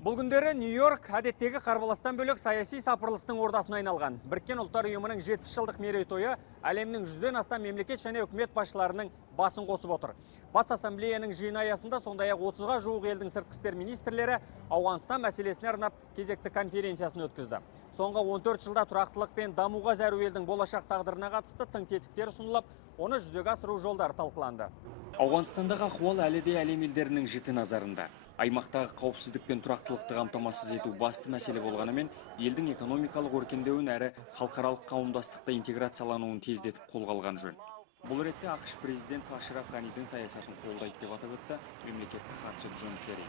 Бұл күндері Нью-Йорк әдеттегі қарбаластан бөлек саяси сапырылыстың ордасына айналған. Біріккен ұлттар ұйымының 70 жылдық мерейтойы әлемнің 100-ден астам мемлекет және үкімет басшыларының басын қосып отыр. Бас ассамблеяның жиыны аясында сондай-ақ 30-ға жуық елдің сыртқы істер министрлері Ауғанстан мәселесіне арнап кезекті конференциясын өткізді. Соңғы 14 жылда тұрақтылық пен дамуға зәру елдің болашақ тағдырына қатысты тың тетіктер ұсынылып, оны жүзеге асыру жолдары талқыланды. Ауғанстандағы ахуал әлі де әлем елдерінің жіті назарында. Аймақтағы қауіпсіздік пен тұрақтылықты қамтамасыз ету басты мәселе болғанымен, елдің экономикалық өркендеуін әрі халықаралық қауымдастықта интеграциялануын тездетіп қолға алған жөн. Бұл ретте ақш президент Ашраф Ганидің саясатын қолдайды деп атап өтті мемлекеттік хатшы Джон Керри.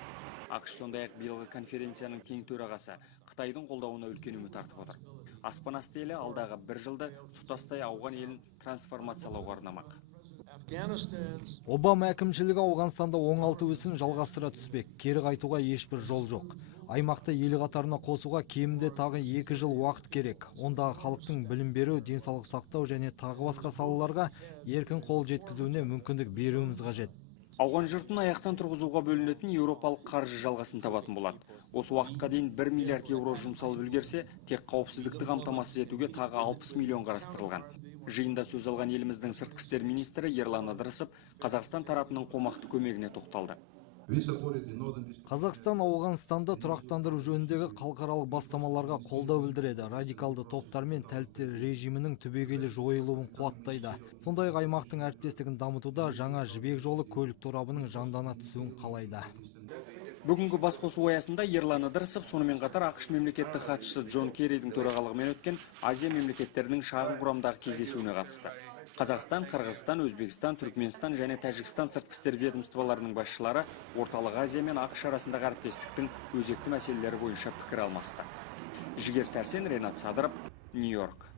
ақш сондай-ақ биылғы конференцияның тең төрағасы Қытайдың қолдауына үлкен үміт артып отыр. Аспан асты елі алдағы бір жылды тұтастай ауған елін трансформациялауға арнамақ. Обама әкімшілігі Ауғанстанда оңалту ісін жалғастыра түспек. Кері қайтуға ешбір жол жоқ. Аймақты ел қатарына қосуға кемінде тағы 2 жыл уақыт керек. Ондағы халықтың білім беру, денсаулық сақтау және тағы басқа салаларға еркін қол жеткізуіне мүмкіндік беруіміз қажет. Ауған жұртын аяқтан тұрғызуға бөлінетін еуропалық қаржы жалғасын табатын болады. Осы уақытқа дейін 1 миллиард евро жұмсалып үлгерсе, тек қауіпсіздікті қамтамасыз етуге тағы 60 миллион қарастырылған. Жиында сөз алған еліміздің сыртқы істер министрі Ерлан Ыдырысов Қазақстан тарапының қомақты көмегіне тоқталды. Қазақстан Ауғанстанды тұрақтандыру жөніндегі халықаралық бастамаларға қолдау білдіреді. Радикалды топтар мен тәліптер режимінің түбегейлі жойылуын қуаттайды. Сондай-ақ аймақтың әріптестігін дамытуда жаңа жібек жолы көлік торабының жандана түсуін қалайды. Бүгінгі басқосу аясында Ерлан Ыдырысов сонымен қатар ақш мемлекеттік хатшысы Джон Керридің төрағалығымен өткен Азия мемлекеттерінің шағын құрамдағы кездесуіне қатысты. Қазақстан, Қырғызстан, Өзбекстан, Түркменстан және Тәжікстан сыртқы істер ведомстволарының басшылары Орталық Азия мен ақш арасындағы әріптестіктің өзекті мәселелері бойынша пікір алмасты. Жігер Сәрсен, Ренат Садыров, Нью-Йорк.